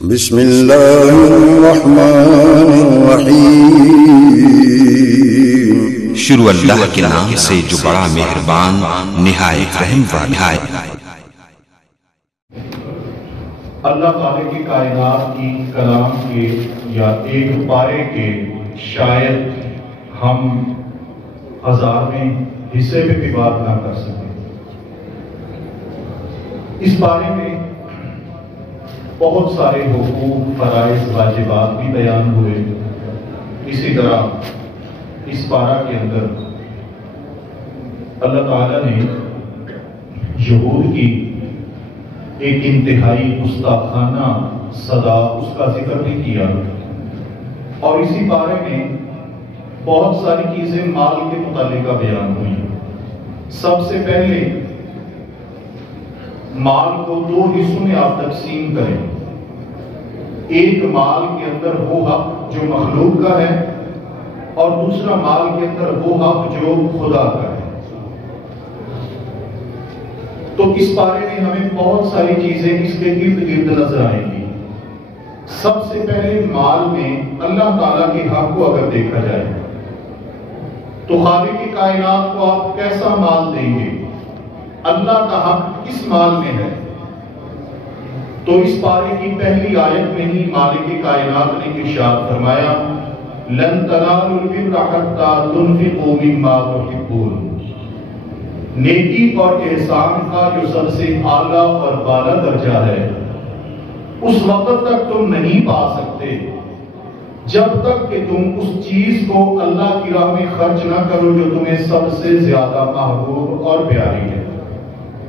بسم اللہ الرحمن الرحیم۔ شروع اللہ کے نام سے جو بڑا مہربان نہایت رحم والا ہے۔ اللہ تعالی کی کائنات کی کلام کے یا ایک پارے کے شاید ہم ہزارویں حصے پہ بھی بات نہ کر سکیں۔ اس بارے میں بہت سارے حقوق، فرائض، واجبات بھی بیان ہوئے۔ اسی طرح اس پارہ کے اندر اللہ تعالیٰ نے یہود کی ایک انتہائی گستاخانہ سزا اس کا ذکر بھی کیا، اور اسی بارے میں بہت ساری چیزیں مال کے متعلق بیان ہوئی۔ سب سے پہلے مال کو دو حصوں میں آپ تقسیم کریں۔ ایک مال کے اندر وہ حق جو مخلوق کا ہے، اور دوسرا مال کے اندر وہ حق جو خدا کا ہے۔ تو اس بارے میں ہمیں بہت ساری چیزیں اس کے ارد گرد نظر آئیں گی۔ سب سے پہلے مال میں اللہ تعالیٰ کے حق کو اگر دیکھا جائے تو خالق کی کائنات کو آپ کیسا مال دیں گے؟ اللہ کا حق کس مال میں ہے؟ تو اس پارے کی پہلی آیت میں ہی مالک کی کائنات نے ارشاد فرمایا، لن تنالوا البر حتى تنفقوا مما تحبون۔ نیکی اور احسان کا جو سب سے اعلیٰ اور بالا درجہ ہے، اس وقت تک تم نہیں پا سکتے جب تک کہ تم اس چیز کو اللہ کی راہ میں خرچ نہ کرو جو تمہیں سب سے زیادہ محبوب اور پیاری ہے۔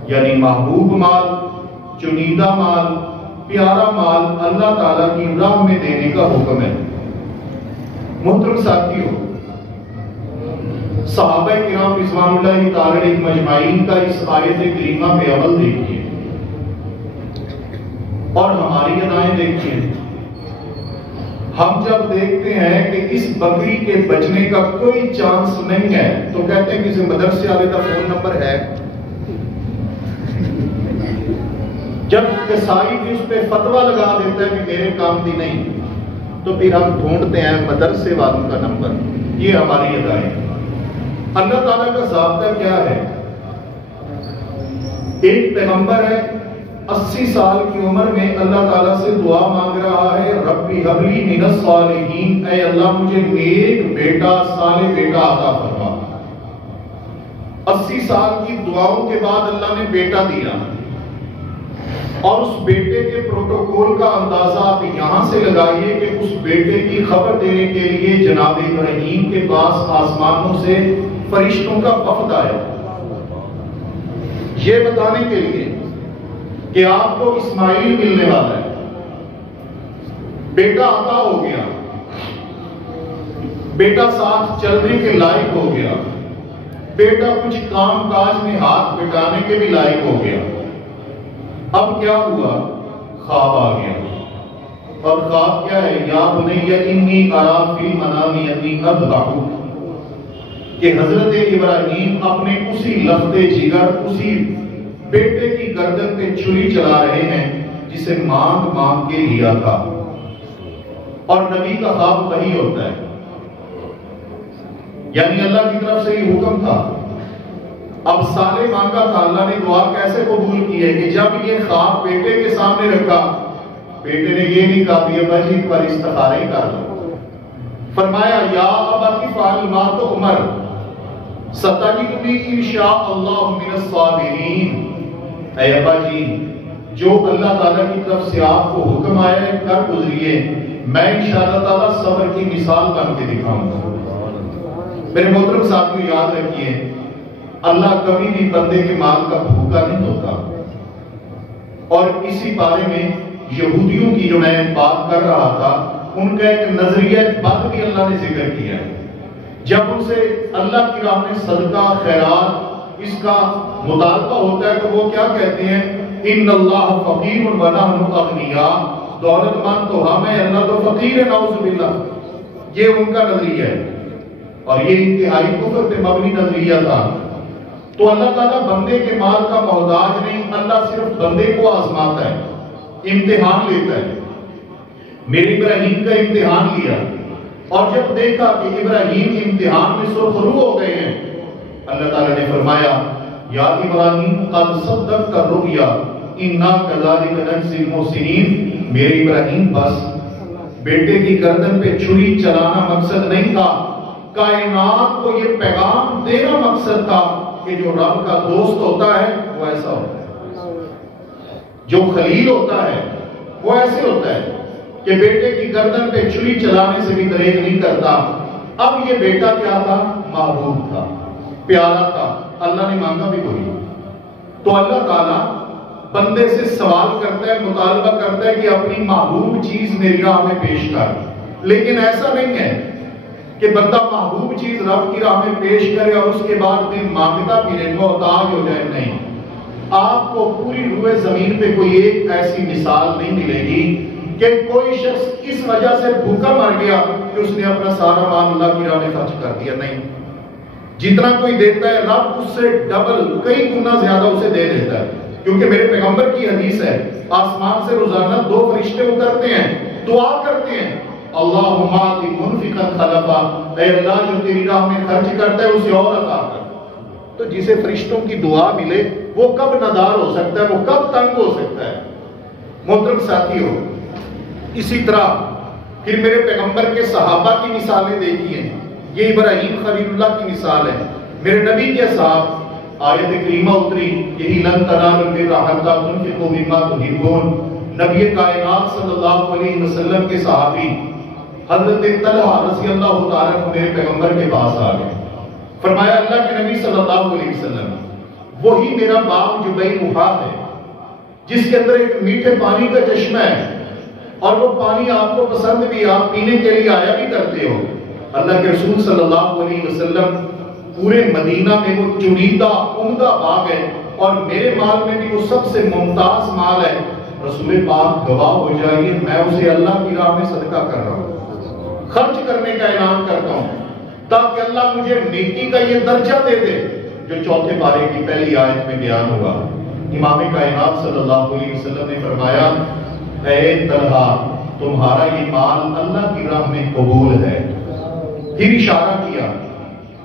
یعنی محبوب مال، چنیدہ مال، پیارا مال اللہ تعالیٰ کی راہ میں دینے کا حکم ہے۔ محترم ساتھیوں، صحابہ کرام رضوان اللہ تعالی مجمعین کا اس آیت کریمہ پہ عمل دیکھیے اور ہماری ادائیں دیکھیے۔ ہم جب دیکھتے ہیں کہ اس بکری کے بچنے کا کوئی چانس نہیں ہے تو کہتے ہیں کسی مدرسے والے کا فون نمبر ہے۔ جب قصائی بھی اس پہ فتویٰ لگا دیتا ہے کہ میرے کام دی نہیں، تو پھر ہم ڈھونڈتے ہیں مدرسے والوں کا نمبر۔ یہ ہماری ادائیں۔ اللہ تعالیٰ کا ضابطہ کیا ہے؟ ایک پیغمبر ہے، 80 سال کی عمر میں اللہ تعالیٰ سے دعا مانگ رہا ہے، ربی ہب لی من الصالحین، اے اللہ مجھے نیک بیٹا، صالح بیٹا عطا فرما۔ 80 سال کی دعاؤں کے بعد اللہ نے بیٹا دیا، اور اس بیٹے کے پروٹوکول کا اندازہ آپ یہاں سے لگائیے کہ اس بیٹے کی خبر دینے کے لیے جناب ابراہیم کے پاس آسمانوں سے فرشتوں کا وفد آیا، یہ بتانے کے لیے کہ آپ کو اسماعیل ملنے والا ہے۔ بیٹا عطا ہو گیا، بیٹا ساتھ چلنے کے لائق ہو گیا، بیٹا کچھ کام کاج میں ہاتھ بٹانے کے بھی لائق ہو گیا۔ اب کیا ہوا؟ خواب آ گیا، اور خواب کیا ہے؟ یا بنی انی ارا فی المنام انی اذبحک، کہ حضرت ابراہیم اپنے اسی لخت جگر، اسی بیٹے کی گردن پہ چھری چلا رہے ہیں جسے مانگ مانگ کے لیا تھا۔ اور نبی کا خواب وہی ہوتا ہے، یعنی اللہ کی طرف سے یہ حکم تھا۔ اب صالح مانگا تھا، اللہ نے دعا کیسے قبول کی ہے کہ جب یہ خواب بیٹے کے سامنے رکھا، بیٹے نے یہ نہیں کہا کہ ابا جی ایک بار استخارہ ہی کر لو۔ فرمایا یا ابت افعل ما تؤمر ستجدنی ان شاء اللہ من الصابرین، اے ابا جی جو اللہ تعالیٰ کی طرف سے آپ کو حکم آیا ہے کر گزریے، میں انشاءاللہ تعالیٰ صبر کی مثال بن کے دکھاؤں گا۔ میرے محترم ساتھیوں، یاد رکھیے اللہ کبھی بھی بندے کے مال کا بھوکا نہیں ہوتا۔ اور اسی بارے میں یہودیوں کی جو میں بات کر رہا تھا، ان کا ایک نظریہ بد بھی اللہ نے ذکر کیا ہے۔ جب ان سے اللہ کی راہ میں صدقہ، خیرات، اس کا مطالبہ ہوتا ہے تو وہ کیا کہتے ہیں؟ ان اللہ فقیر ونحن اغنیاء، دولت مند تو ہم ہیں، اللہ تو فقیر ہے، نعوذ باللہ۔ یہ ان کا نظریہ ہے، اور یہ انتہائی کفر پہ مبنی نظریہ تھا۔ تو اللہ تعالیٰ بندے کے مال کا محتاج نہیں، اللہ صرف بندے کو آزماتا ہے، امتحان لیتا ہے میرے ابراہیم کا امتحان لیا، اور جب دیکھا کہ ابراہیم امتحان میں سرخرو ہو گئے ہیں، اللہ تعالیٰ نے فرمایا یا ابراہیم قد صدقت الرؤیا انا کذالک نجزی المحسنین، میرے ابراہیم بس بیٹے کی گردن پہ چھری چلانا مقصد نہیں تھا، کائنات کو یہ پیغام دینا مقصد تھا کہ جو رب کا دوست ہوتا ہے وہ ایسا ہوتا ہے، جو خلیل ہوتا ہے وہ ایسے ہوتا ہے کہ بیٹے کی گردن پہ چھری چلانے سے بھی دریغ نہیں کرتا۔ اب یہ بیٹا کیا تھا؟ محبوب تھا، پیارا تھا، اللہ نے مانگا بھی وہی۔ تو اللہ تعالیٰ بندے سے سوال کرتا ہے، مطالبہ کرتا ہے کہ اپنی محبوب چیز میری راہ میں پیش کر، لیکن ایسا نہیں ہے کہ بندہ محبوب چیز رب کی راہ میں پیش کرے اور اس کے بعد پھر مانگتا پھرے محتاج ہو جائے۔ نہیں، آپ کو پوری روئے زمین پہ کوئی ایک ایسی مثال نہیں ملے گی کہ کوئی شخص اس وجہ سے بھوکا مر گیا کہ اس نے اپنا سارا مال اللہ کی راہ میں خرچ کر دیا۔ نہیں، جتنا کوئی دیتا ہے رب اس سے ڈبل کئی گنا زیادہ اسے دے دیتا ہے، کیونکہ میرے پیغمبر کی حدیث ہے آسمان سے روزانہ 2 فرشتے اترتے ہیں، دعا کرتے ہیں اللہم آتی منفقا خلفا، اے اللہ جو تیری راہ میں خرچ کرتا ہے اسے اور عطا کر۔ تو جسے فرشتوں کی دعا ملے وہ کب نادار ہو سکتا ہے، وہ کب تنگ ہو سکتا ہے؟ محترم ساتھیو، اسی طرح پھر میرے پیغمبر کے صحابہ کی مثالیں دیکھیے، یہ ابراہیم خلیل اللہ کی مثال ہے۔ میرے نبی کے صاحب آیت کریمہ اتری، یہی لن تنالوا البر حتی تنفقوا مما تحبون، نبی کائنات صلی اللہ علیہ وسلم کے صحابی حضرت طلحہ رضی اللہ تعالیٰ عنہ میرے پیغمبر کے پاس آ گئے، فرمایا اللہ کے نبی صلی اللہ علیہ وسلم وہی میرا باغ جو بئی محا ہے جس کے اندر ایک میٹھے پانی کا چشمہ ہے اور وہ پانی آپ کو پسند بھی، آپ پینے کے لیے آیا بھی کرتے ہو، اللہ کے رسول صلی اللہ علیہ وسلم پورے مدینہ میں وہ چنیدہ عمدہ باغ ہے اور میرے مال میں بھی وہ سب سے ممتاز مال ہے، رسول پاک گواہ ہو جائیے میں اسے اللہ کی راہ میں صدقہ کر رہا ہوں، خرچ کرنے کا اعلان کرتا ہوں تاکہ اللہ مجھے نیکی کا یہ درجہ دے دے جو 4 پارے کی پہلی آیت میں بیان ہوگا۔ امام کائنات صلی اللہ علیہ وسلم نے فرمایا اے طلحہ تمہارا یہ مال اللہ کی راہ میں قبول ہے، پھر اشارہ کیا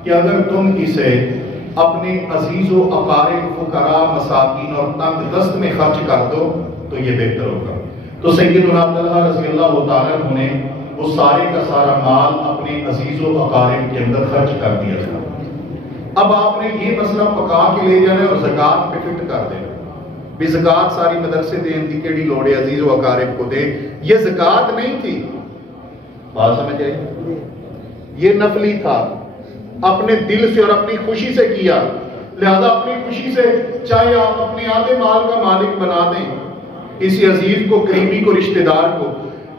کہ اگر تم اسے اپنے عزیز و اقارب فقراء مساکین اور تنگ دست میں خرچ کر دو تو یہ بہتر ہوگا۔ تو سیدنا طلحہ رضی اللہ تعالیٰ عنہ نے وہ سارے کا سارا مال اپنے عزیز و اقارب کے اندر خرچ کر دیا تھا۔ اب آپ نے یہ مسئلہ پکا کے لے جانا اور زکوٰۃ پہ فٹ کر دینا، بھی زکوٰۃ ساری مدرسے دین دی کیڑی لوڑ ہے، عزیز و اقارب کو دے، یہ زکوٰۃ نہیں تھی، بات سمجھ آئی؟ یہ نفلی تھا، اپنے دل سے اور اپنی خوشی سے کیا، لہذا اپنی خوشی سے چاہے آپ اپنے آدھے مال کا مالک بنا دیں کسی عزیز کو، قریبی کو، رشتہ دار کو،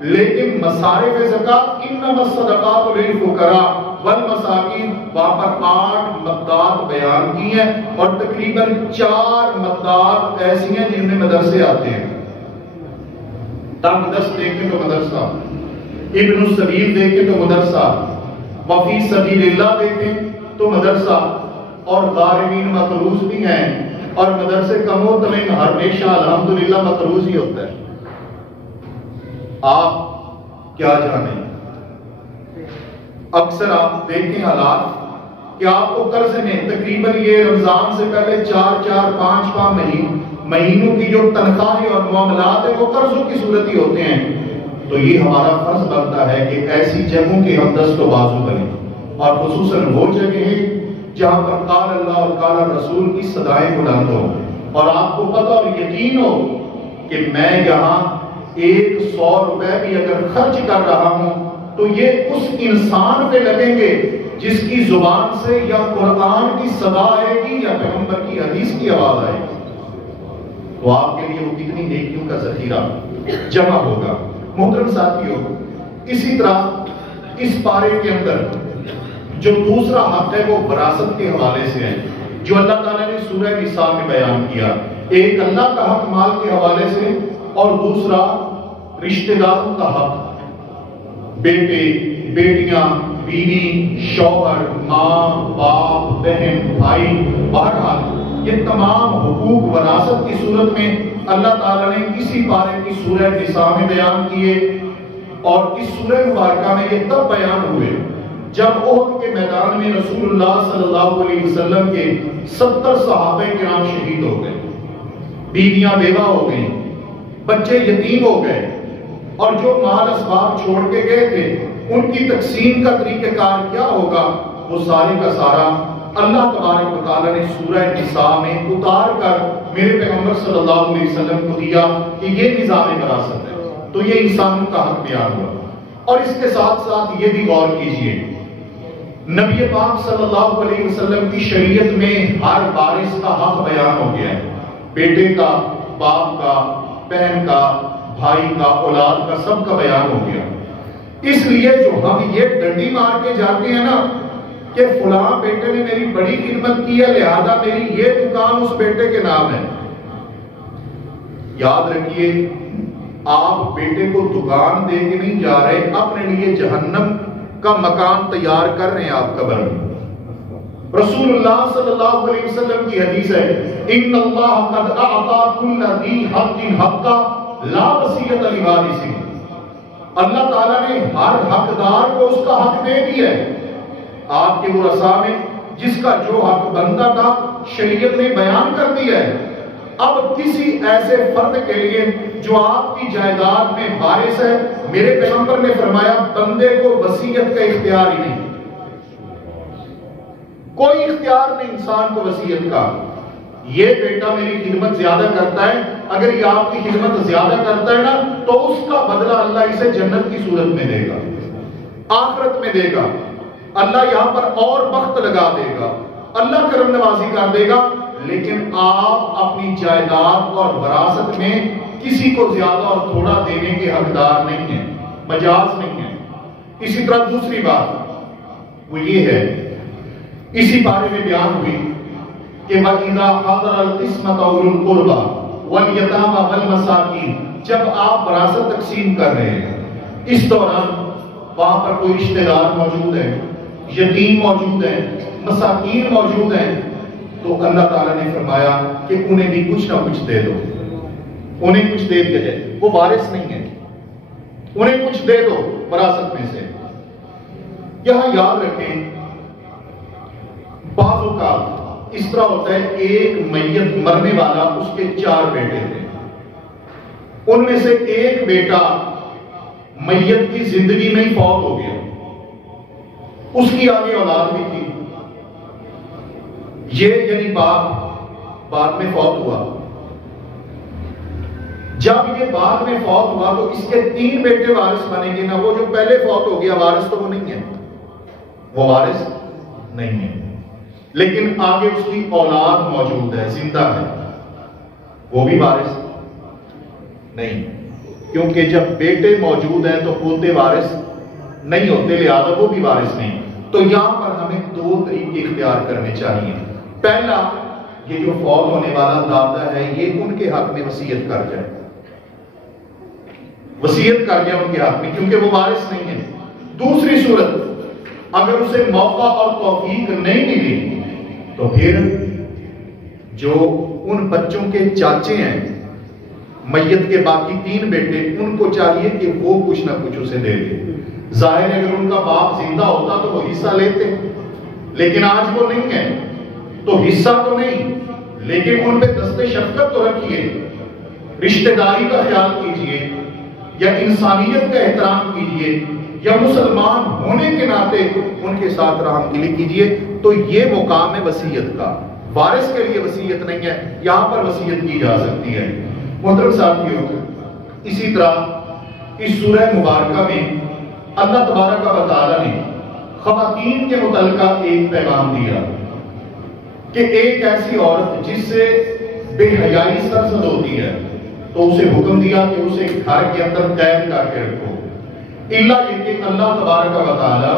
لیکن مصارف زکوٰۃ انما الصدقات للفقراء والمساکین، وہاں پر 8 مدات بیان کی ہیں اور تقریباً 4 مدات ایسی ہیں جن میں مدرسے آتے ہیں۔ تنگ دست دیکھیں تو مدرسہ، ابن السبیل دیکھیں تو مدرسہ، وفی سبیل اللہ دیکھیں تو مدرسہ، اور غارمین مقروض بھی ہیں، اور مدرسے کم و تمام ہمیشہ الحمدللہ مقروض ہی ہوتا ہے۔ آپ کیا جانیں، اکثر آپ دیکھیں حالات کہ آپ کو قرض میں تقریباً یہ رمضان سے پہلے 4-5 مہینوں کی جو تنخواہیں اور معاملات ہیں وہ قرضوں کی صورت ہی ہوتے ہیں۔ تو یہ ہمارا فرض بنتا ہے کہ ایسی جگہوں کے ہم دست و بازو بنیں، اور خصوصاً وہ جگہیں جہاں پر قال اللہ اور قال رسول کی صدائیں بلند ہوں، اور آپ کو پتہ اور یقین ہو کہ میں یہاں 100 روپے بھی اگر خرچ کر رہا ہوں تو یہ اس انسان پہ لگیں گے جس کی زبان سے یا قرآن کی صدا آئے گی یا پیغمبر کی حدیث کی آواز آئے گی، تو آپ کے لیے وہ کتنی نیکیوں کا ذخیرہ جمع ہوگا۔ محترم ساتھیوں، اسی طرح اس پارے کے اندر جو دوسرا حق ہے وہ وراثت کے حوالے سے ہے، جو اللہ تعالیٰ نے سورہ نساء میں بیان کیا۔ ایک اللہ کا حق مال کے حوالے سے، اور دوسرا رشتہ داروں کا حق، بیٹے، بیٹیاں، بیوی، شوہر، ماں، باپ، بہن، بھائی، بہرحال یہ تمام حقوق وراثت کی صورت میں اللہ تعالیٰ نے کسی پارے کی سورہ نساء میں بیان کیے۔ اور اس سورہ مبارکہ میں یہ تب بیان ہوئے جب احد کے میدان میں رسول اللہ صلی اللہ علیہ وسلم کے 70 صحابہ کرام شہید ہو گئے، بیویاں بیوہ ہو گئیں، بچے یتیم ہو گئے، اور جو مال اسباب چھوڑ کے گئے تھے ان کی تقسیم کا طریقہ کار کیا ہوگا، وہ سارے کا سارا اللہ تبارک و تعالیٰ نے سورہ نساء میں اتار کر میرے پیغمبر صلی اللہ علیہ وسلم کو دیا کہ یہ نظام وراثت ہے۔ تو یہ انسانوں کا حق بیان ہوا۔ اور اس کے ساتھ ساتھ یہ بھی غور کیجئے، نبی پاک صلی اللہ علیہ وسلم کی شریعت میں ہر وارث کا حق بیان ہو گیا ہے، بیٹے کا، باپ کا، بہن کا، بھائی کا، اولاد کا، سب کا بیان ہو گیا۔ اس لیے جو ہم یہ ڈنڈی مار کے جاتے ہیں نا کہ فلاں بیٹے نے میری بڑی خدمت کی ہے لہذا میری یہ دکان اس بیٹے کے نام ہے، یاد رکھیے آپ بیٹے کو دکان دے کے نہیں جا رہے، اپنے لیے جہنم کا مکان تیار کر رہے ہیں آپ قبر میں۔ رسول اللہ صلی اللہ علیہ وسلم کی حدیث ہے، ان اللہ قد اعطى كل ذی حق حقا لا وصیۃ لوارث، اللہ تعالیٰ نے ہر حقدار کو اس کا حق دے دیا ہے۔ آپ کے ورثاء میں جس کا جو حق بنتا تھا شریعت نے بیان کر دیا ہے۔ اب کسی ایسے فرد کے لیے جو آپ کی جائیداد میں وارث ہے، میرے پیغمبر نے فرمایا بندے کو وصیت کا اختیار ہی نہیں، کوئی اختیار نہیں انسان کو وصیت کا۔ یہ بیٹا میری خدمت زیادہ کرتا ہے، اگر یہ آپ کی خدمت زیادہ کرتا ہے نا تو اس کا بدلہ اللہ اسے جنت کی صورت میں دے گا، آخرت میں دے گا، اللہ یہاں پر اور بخت لگا دے گا، اللہ کرم نوازی کر دے گا۔ لیکن آپ اپنی جائیداد اور وراثت میں کسی کو زیادہ اور تھوڑا دینے کے حقدار نہیں ہیں، مجاز نہیں ہیں۔ اسی طرح دوسری بات وہ یہ ہے، اسی بارے میں بیان ہوئی کہ وَإِذَا حَضَرَ الْقِسْمَةَ أُولُو الْقُرْبَى وَالْيَتَامَى وَالْمَسَاكِينَ، جب آپ وراثت تقسیم کر رہے ہیں اس دوران وہاں پر کوئی رشتہ دار موجود ہے، یتیم موجود ہے، مساکین موجود ہیں، تو اللہ تعالیٰ نے فرمایا کہ انہیں بھی کچھ نہ کچھ دے دو، انہیں کچھ دے دے، وہ وارث نہیں ہے، انہیں کچھ دے دو وراثت میں سے۔ یہاں یاد رکھیں بعض اوقات اس طرح ہوتا ہے، ایک میت مرنے والا اس کے 4 بیٹے تھے، ان میں سے ایک بیٹا میت کی زندگی میں ہی فوت ہو گیا، اس کی آگے اولاد بھی تھی، یہ یعنی باپ بعد میں فوت ہوا۔ جب یہ بعد میں فوت ہوا تو اس کے 3 بیٹے وارث بنیں گے نا، وہ جو پہلے فوت ہو گیا وارث تو وہ نہیں ہے، وہ وارث نہیں ہے، لیکن آگے اس کی اولاد موجود ہے، زندہ ہے، وہ بھی وارث نہیں، کیونکہ جب بیٹے موجود ہیں تو پوتے وارث نہیں ہوتے، لہذا وہ بھی وارث نہیں۔ تو یہاں پر ہمیں 2 طریقے اختیار کرنے چاہیے۔ پہلا، یہ جو فوت ہونے والا دادا ہے یہ ان کے حق میں وصیت کر جائے، وصیت کر جائے ان کے حق میں، کیونکہ وہ وارث نہیں ہے۔ دوسری صورت، اگر اسے موقع اور توفیق نہیں ملی تو پھر جو ان بچوں کے چاچے ہیں، میت کے باقی 3 بیٹے، ان کو چاہیے کہ وہ کچھ نہ کچھ اسے دے دے۔ ظاہر ہے اگر ان کا باپ زندہ ہوتا تو وہ حصہ لیتے، لیکن آج وہ نہیں ہے تو حصہ تو نہیں، لیکن ان پہ دست شفقت تو رکھیے، رشتہ داری کا خیال کیجئے، یا انسانیت کا احترام کیجئے، یا مسلمان ہونے کے ناطے ان کے ساتھ رحم دلی کیجئے۔ تو یہ مقام ہے وصیت کا، وارث کے لیے وصیت نہیں ہے، یہاں پر وصیت کی جا سکتی ہے۔ محترم ساتھیو، اسی طرح اس سورہ مبارکہ میں اللہ تبارک و تعالیٰ نے خواتین کے متعلقہ ایک پیغام دیا کہ ایک ایسی عورت جس سے بے حیائی سرزد ہوتی ہے تو اسے حکم دیا کہ اسے گھر کے اندر قید کر کے رکھو، اللہ یہ کہ اللہ تبارک و تعالیٰ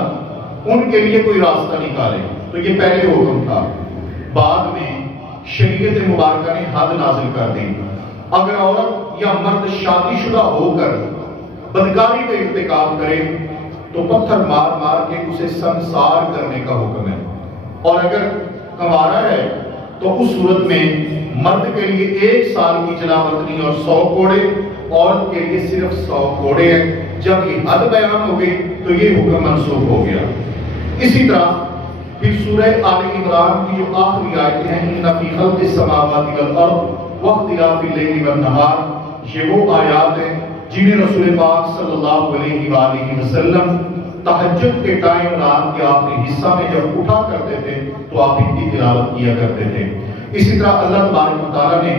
ان کے لیے کوئی راستہ نکالے۔ تو یہ پہلے حکم تھا، بعد میں شریعت مبارکہ نے حد نازل کر دی، اگر عورت یا مرد شادی شدہ ہو کر بدکاری کا ارتکاب کرے تو پتھر مار مار کے اسے سنسار کرنے کا حکم ہے، اور اگر کنوارا ہے تو اس صورت میں مرد کے لیے 1 سال کی جلا وطنی اور 100 کوڑے، عورت کے لیے صرف 100 گھوڑے ہیں۔ جب یہ حد بیان ہو گئی تو یہ حکم منسوخ ہو گیا۔ اسی طرح پھر سورہ آل عمران کی جو آخری آیتیں ہیں، ان فی خلق السماوات والارض واختلاف اللیل والنہار، یہ وہ آیات ہیں جنہیں رسول پاک صلی اللہ علیہ وآلہ وسلم تہجد کے ٹائم رات کے آخری حصہ میں جب اٹھا کرتے تھے تو آپ ان کی تلاوت کیا کرتے تھے۔ اسی طرح اللہ تبارک و تعالیٰ نے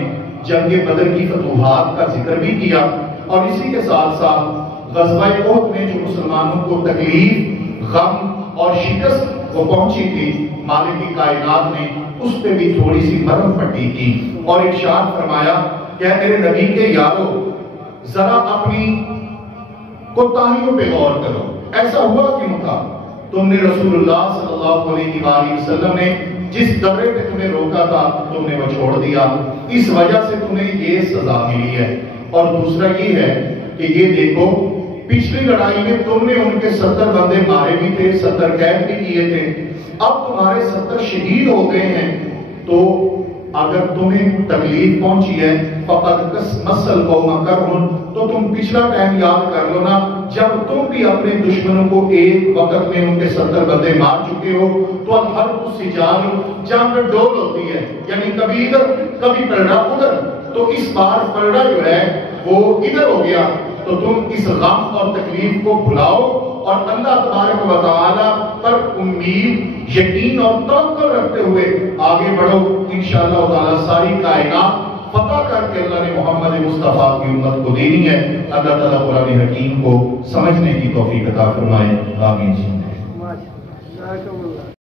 جنگ بدر کی فتوحات کا ذکر بھی کیا، اور اسی کے ساتھ ساتھ غزوہ احد میں جو مسلمانوں کو تکلیف، غم اور شکست وہ پہنچی تھی، مالک کائنات نے اس پہ بھی تھوڑی سی مرہم پٹی کی اور ارشاد فرمایا کہ میرے نبی کے یارو ذرا اپنی کوتاہیوں پہ غور کرو، ایسا ہوا کیوں تھا؟ تم نے رسول اللہ صلی اللہ علیہ وآلہ وسلم نے جس درے پہ تمہیں روکا تھا تم نے وہ چھوڑ دیا، اس وجہ سے تمہیں یہ سزا ملی ہے۔ اور دوسرا یہ ہے کہ یہ دیکھو پچھلی لڑائی میں تم نے ان کے 70 بندے مارے بھی تھے، 70 قید بھی کیے تھے، اب تمہارے 70 شہید ہو گئے ہیں، تو اگر تمہیں تکلیف پہنچی ہے فقط مسل قوم کرن، تو تم پچھلا ٹائم یاد کر لو نا، جب تم بھی اپنے دشمنوں کو ایک وقت میں ان کے 70 بندے مار چکے ہو، تو ہر سجال جہاں پہ ڈول ہوتی ہے، یعنی کبھی ادھر کبھی پلڑا ادھر، تو اس بار پلڑا جو ہے وہ ادھر ہو گیا، تو تم اس غم اور تکلیف کو بھلاؤ اور اللہ تبارک و تعالیٰ پر امید، یقین اور توکل رکھتے ہوئے آگے بڑھو۔ انشاءاللہ تعالیٰ ساری کائنات فتح کر کے اللہ نے محمد مصطفیٰ کی امت کو دینی ہے۔ اللہ تعالیٰ قرآن حکیم کو سمجھنے کی توفیق عطا فرمائے، آمین۔